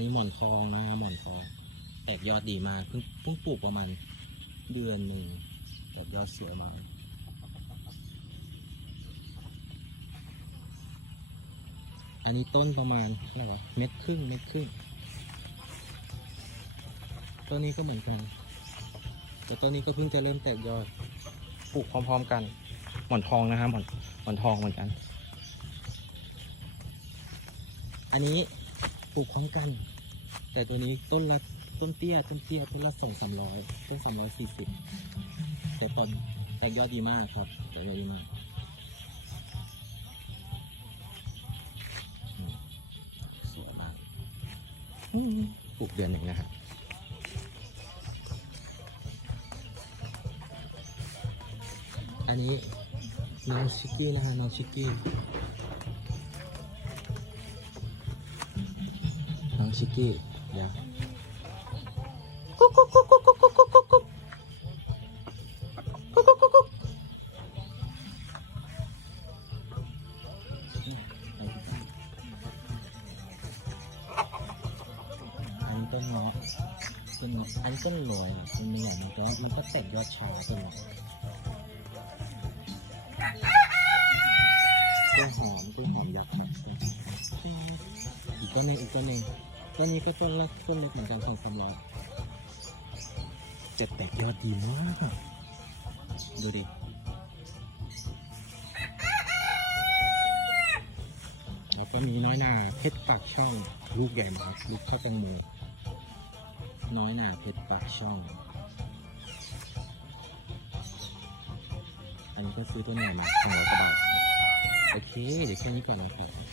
นนี้หมอนทองนะหมอนทองแตกยอดดีมากเพิ่งเพิ่งปลูกประมาณเดือนหนึ่งแตกยอดสวยมากอันนี้ต้นประมาณเท่าไหร่เม็ดครึ่งเม็ดครึ่งต้นนี้ก็เหมือนกัน แต่ต้นนี้ก็เพิ่งจะเริ่มแตกยอดปลูกพร้อม ๆ กันหมอนทองนะครับหมอนหมอนทองเหมือนกัน อันนี้ปลูกพร้อมกัน แต่ตัวนี้ต้นละต้นเตี้ยต้นเตี้ยต้นละสองสามร้อยต้นสามร้อยสี่สิบแต่ต้นแตกยอดดีมากครับแตกยอดดีมากสวยมากปลูกเดือนหนึ่งนะครับอันนี้น้องชิกกี้นะฮะน้องชิกกี้น้องชิกกี้ เดี๋ยวกุ๊กกุ๊กกุ๊กกุ๊กกุ๊กกุ๊กกุ๊กกุ๊กกุ๊กกุ๊กกุ๊กกุ๊กอันนี้ต้นเงาะต้นเงาะอันนี้ต้นลอยอะต้นนี้อย่างมันก็มันก็แตกยอดชาต้นเงาะกล้วยหอมกล้วยหอมยักษ์ครับอีกต้นหนึ่งอีกต้นหนึ่ง ต้นนี้ก็ต้นละต้นเล็กเหมือนกันสองสามร้อยจะแตกยอดดีมาก ดูดิแล้วก็มีน้อยหนาเพชรปากช่อง ลูกใหญ่มากลูกข้าวแตงโมน้อยหนาเพชรปากช่อง อันนี้ก็ซื้อตัวใหญ่มาสองร้อยกว่าบาทโอเค เดี๋ยวแค่นี้ก่อนนะครับ